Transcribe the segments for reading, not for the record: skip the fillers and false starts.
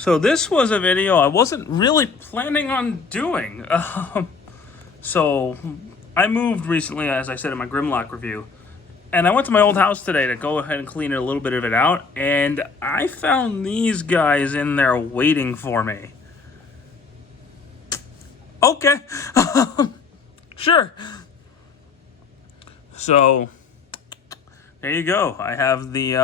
So this was a video I wasn't really planning on doing. So I moved recently, as I said in my Grimlock review, and I went to my old house today to go ahead and clean a little bit of it out, and I found these guys in there waiting for me. Okay, sure. So there you go. I have the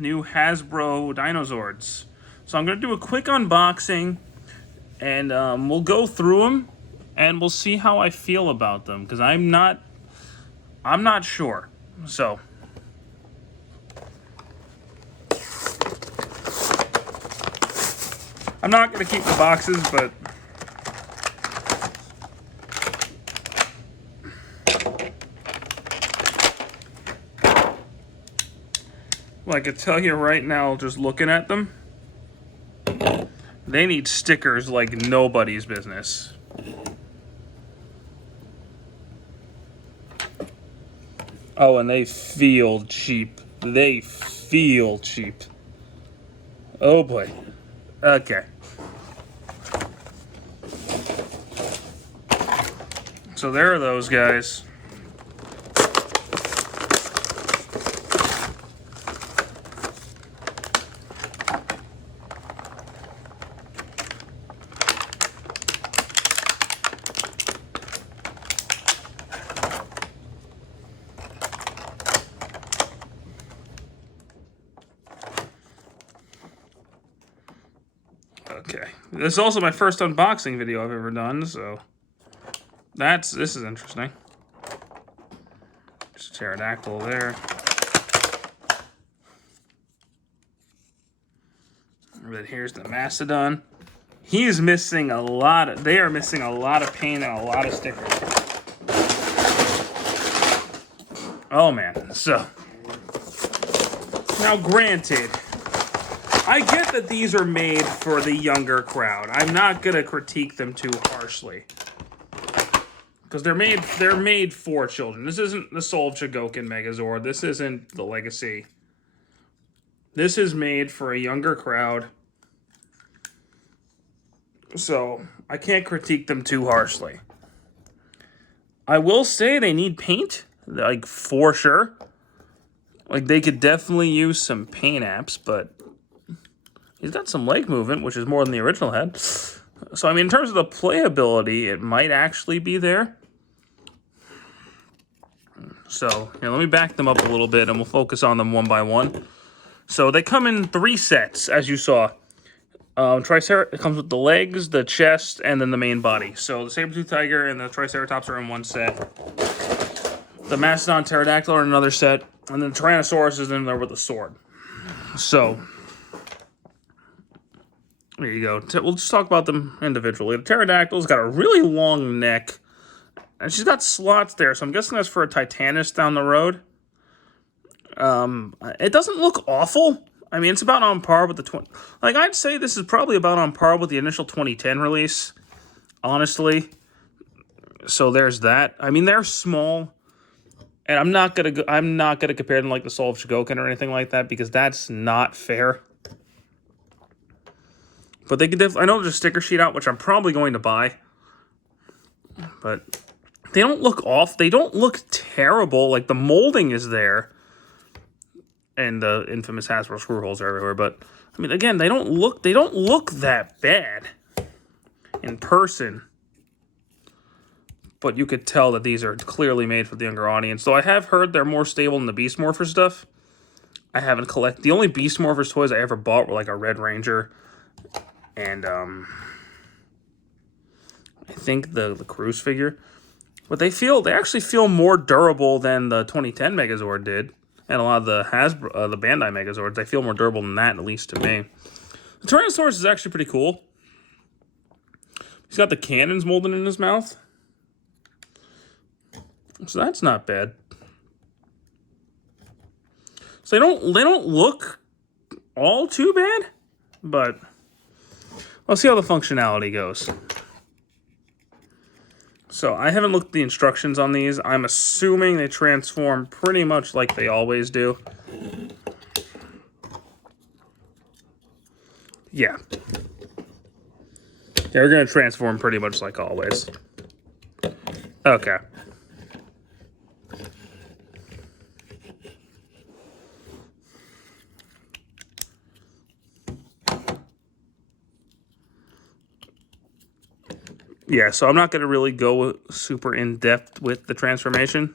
new Hasbro Dinozords. So I'm gonna do a quick unboxing, and we'll go through them, and we'll see how I feel about them, because I'm not sure. So I'm not gonna keep the boxes, but well, I can tell you right now, just looking at them, they need stickers like nobody's business. Oh, and they feel cheap. They feel cheap. Oh boy. Okay. So there are those guys. Okay, this is also my first unboxing video I've ever done, so this is interesting. Just a pterodactyl there. And then here's the mastodon. He's missing a lot of, they are missing a lot of paint and a lot of stickers. Oh man, so now granted, I get that these are made for the younger crowd. I'm not gonna critique them too harshly, because they're made for children. This isn't the Soul of Chogokin Megazord. This isn't the Legacy. This is made for a younger crowd, so I can't critique them too harshly. I will say they need paint, like, for sure. Like, they could definitely use some paint apps, but he's got some leg movement, which is more than the original had. So, I mean, in terms of the playability, it might actually be there. So, here, let me back them up a little bit, and we'll focus on them one by one. So, they come in 3 sets, as you saw. It comes with the legs, the chest, and then the main body. So, the saber-tooth tiger and the Triceratops are in one set. The Mastodon Pterodactyl are in another set. And then the Tyrannosaurus is in there with a sword. So there you go. We'll just talk about them individually. The Pterodactyl's got a really long neck, and she's got slots there, so I'm guessing that's for a Titanus down the road. It doesn't look awful. I mean, it's about on par with the I'd say this is probably about on par with the initial 2010 release, honestly. So there's that. I mean, they're small, and I'm not gonna compare them like the Soul of Chogokin or anything like that, because that's not fair. But they could definitely, I know there's a sticker sheet out, which I'm probably going to buy. But they don't look off. They don't look terrible. Like, the molding is there, and the infamous Hasbro screw holes are everywhere. But I mean, again, they don't look that bad in person. But you could tell that these are clearly made for the younger audience. Though I have heard they're more stable than the Beast Morpher stuff. I haven't collected. The only Beast Morphers toys I ever bought were like a Red Ranger, and I think the Cruise figure. But they actually feel more durable than the 2010 Megazord did, and a lot of the Hasbro, the Bandai Megazords. They feel more durable than that, at least to me. The Tyrannosaurus is actually pretty cool. He's got the cannons molded in his mouth, so that's not bad. So they don't look all too bad, but I'll see how the functionality goes. So I haven't looked at the instructions on these. I'm assuming they transform pretty much like they always do. Yeah. They're going to transform pretty much like always. Okay. Yeah, so I'm not going to really go super in-depth with the transformation.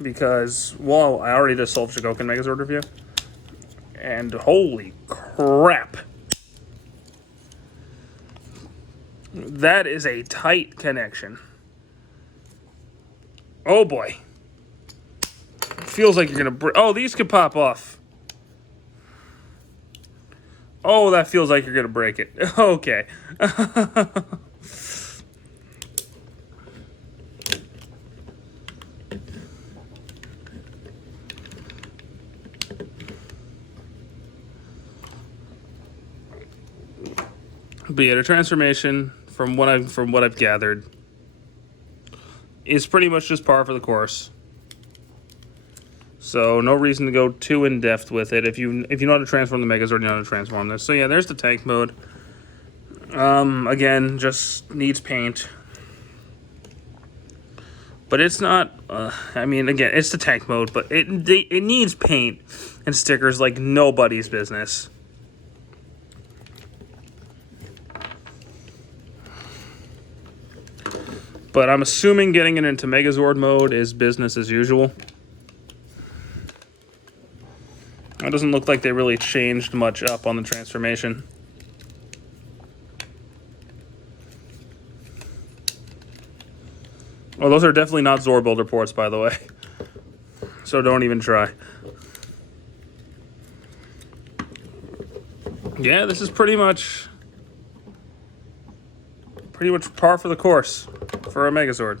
Because, well, I already did a Soul Shigoken Megazord review. And holy crap. That is a tight connection. Oh boy. It feels like you're going to break. Oh, these could pop off. Oh, that feels like you're going to break it. Okay. But yeah, the transformation, from what I've gathered, is pretty much just par for the course. So no reason to go too in depth with it. If you know how to transform the Megazord, you know how to transform this. So yeah, there's the tank mode. Again, just needs paint. But it's not. I mean, again, it's the tank mode, but it needs paint and stickers like nobody's business. But I'm assuming getting it into Megazord mode is business as usual. It doesn't look like they really changed much up on the transformation. Well, those are definitely not Zord Builder ports, by the way. So don't even try. Yeah, this is pretty much par for the course for a Megazord.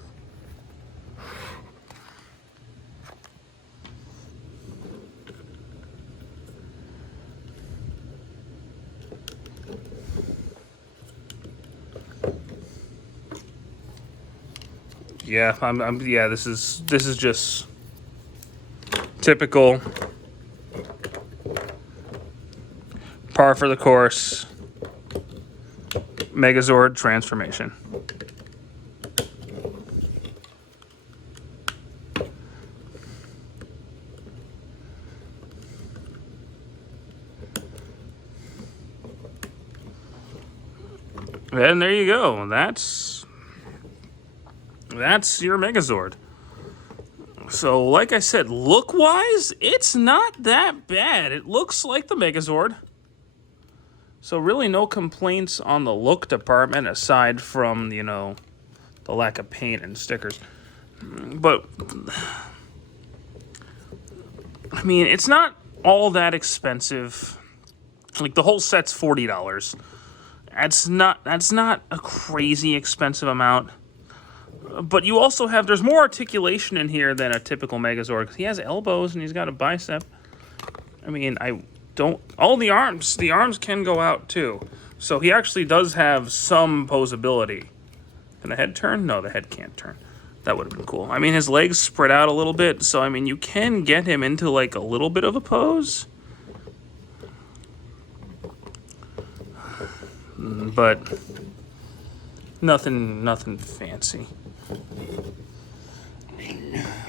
Yeah, yeah, this is just typical par for the course Megazord transformation. And there you go. That's your Megazord. So, like I said, look-wise, it's not that bad. It looks like the Megazord. So really no complaints on the look department aside from, you know, the lack of paint and stickers. But, I mean, it's not all that expensive. Like, the whole set's $40. That's not a crazy expensive amount. But you also have, there's more articulation in here than a typical Megazord. Because he has elbows and he's got a bicep. I mean, the arms can go out too. So he actually does have some posability. Can the head turn? No, the head can't turn. That would have been cool. I mean, his legs spread out a little bit. So, I mean, you can get him into like a little bit of a pose. But nothing fancy.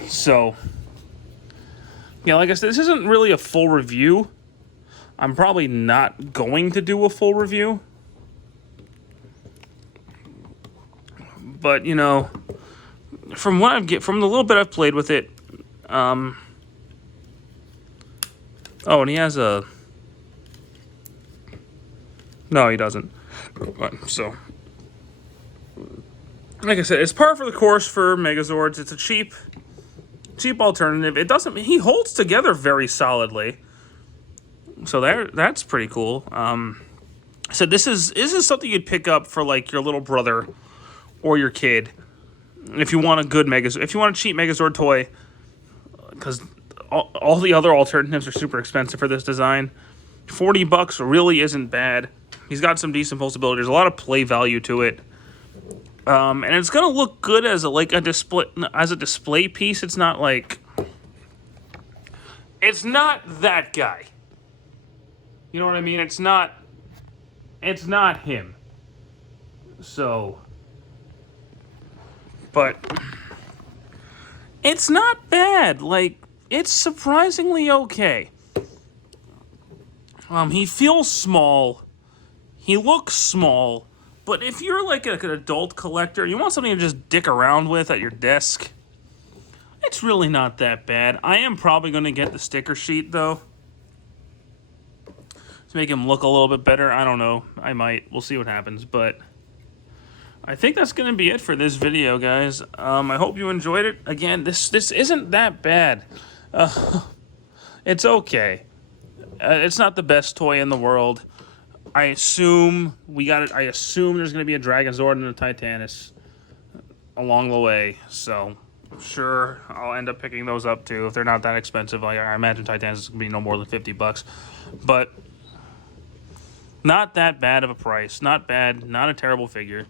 So, yeah, like I said, this isn't really a full review. I'm probably not going to do a full review. But, you know, from the little bit I've played with it, oh, and he has a, no, he doesn't. So, like I said, it's par for the course for Megazords. It's a cheap alternative. He holds together very solidly. So that's pretty cool. So this is something you'd pick up for like your little brother or your kid if you want a good Megazord. If you want a cheap Megazord toy, because all the other alternatives are super expensive for this design. $40 really isn't bad. He's got some decent pulsability. There's a lot of play value to it, and it's gonna look good as a display piece. It's not that guy. You know what I mean? It's not him. So, but it's not bad. Like, it's surprisingly okay. He feels small. He looks small. But if you're like an adult collector, you want something to just dick around with at your desk, it's really not that bad. I am probably going to get the sticker sheet, though, to make him look a little bit better. I don't know. I might. We'll see what happens. But I think that's going to be it for this video, guys. I hope you enjoyed it. Again, this isn't that bad. It's okay. It's not the best toy in the world. I assume I assume there's going to be a Megazord and a Titanus along the way. So, I'm sure I'll end up picking those up too if they're not that expensive. I imagine Titanus is going to be no more than $50. But not that bad of a price. Not bad. Not a terrible figure.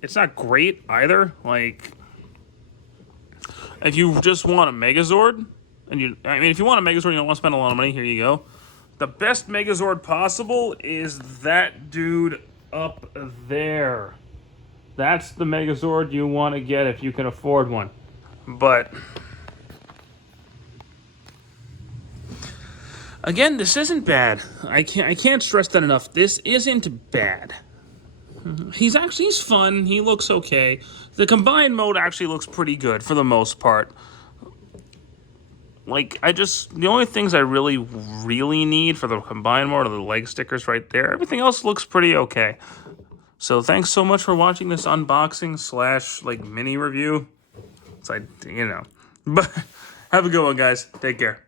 It's not great either. Like, if you just want a Megazord, if you want a Megazord and you don't want to spend a lot of money, here you go. The best Megazord possible is that dude up there. That's the Megazord you want to get if you can afford one. But again, this isn't bad. I can't stress that enough. This isn't bad. He's fun. He looks okay. The combined mode actually looks pretty good for the most part. Like, the only things I really need for the combined mode are the leg stickers right there. Everything else looks pretty okay. So thanks so much for watching this unboxing / like mini review. It's like, But have a good one, guys. Take care.